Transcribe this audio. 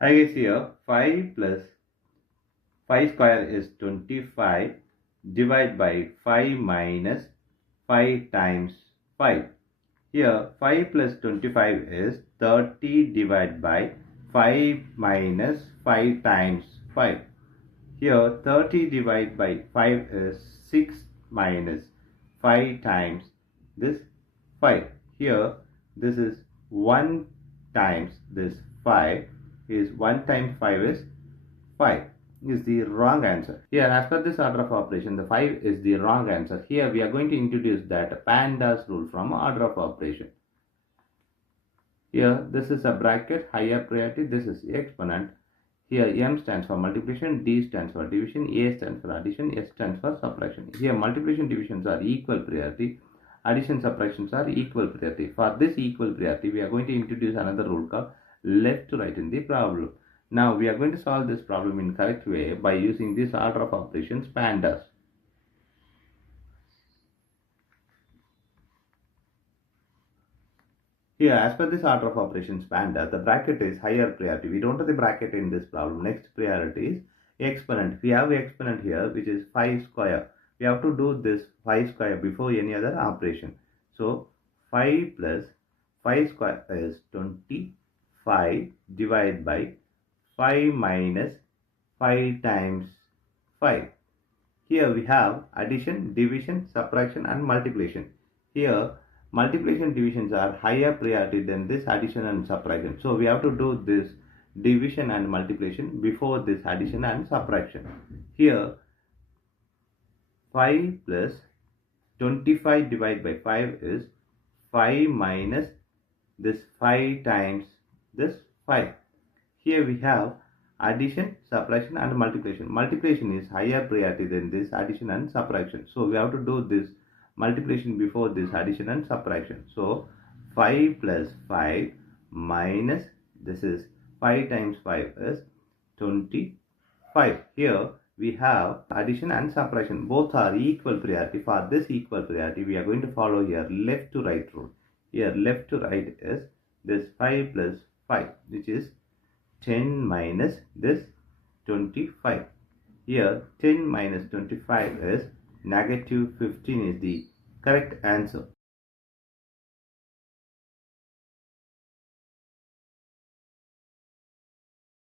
Hi guys, here 5 plus 5 square is 25 divided by 5 minus 5 times 5. Here 5 plus 25 is 30 divided by 5 minus 5 times 5. Here 30 divided by 5 is 6 minus 5 times this 5. Here this is 1 times this 5 is 1 times 5 is 5 is the wrong answer. Here as per this order of operation the 5 is the wrong answer. Here we are going to introduce that PEMDAS rule from order of operation. Here this is a bracket, higher priority, this is exponent. Here M stands for multiplication, D stands for division, A stands for addition, S stands for subtraction. Here multiplication divisions are equal priority, addition subtractions are equal priority. For this equal priority we are going to introduce another rule called left to right in the problem. Now we are going to solve this problem in correct way by using this order of operations PEMDAS. Here, as per this order of operations PEMDAS, the bracket is higher priority. We don't have the bracket in this problem. Next priority is exponent. We have exponent here, which is 5 square. We have to do this 5 square before any other operation. So, 5 plus 5 square is 25 divided by 5 minus 5 times 5. Here we have addition, division, subtraction and multiplication. Here multiplication divisions are higher priority than this addition and subtraction. So we have to do this division and multiplication before this addition and subtraction. Here 5 plus 25 divided by 5 is 5 minus this 5 times this 5. Here we have addition, subtraction and multiplication. Multiplication is higher priority than this addition and subtraction. So we have to do this multiplication before this addition and subtraction. So 5 plus 5 minus this is 5 times 5 is 25. Here we have addition and subtraction. Both are equal priority. For this equal priority we are going to follow here left to right rule. Here left to right is this 5 plus 5, which is 10 minus this 25. Here 10 minus 25 is negative 15 is the correct answer.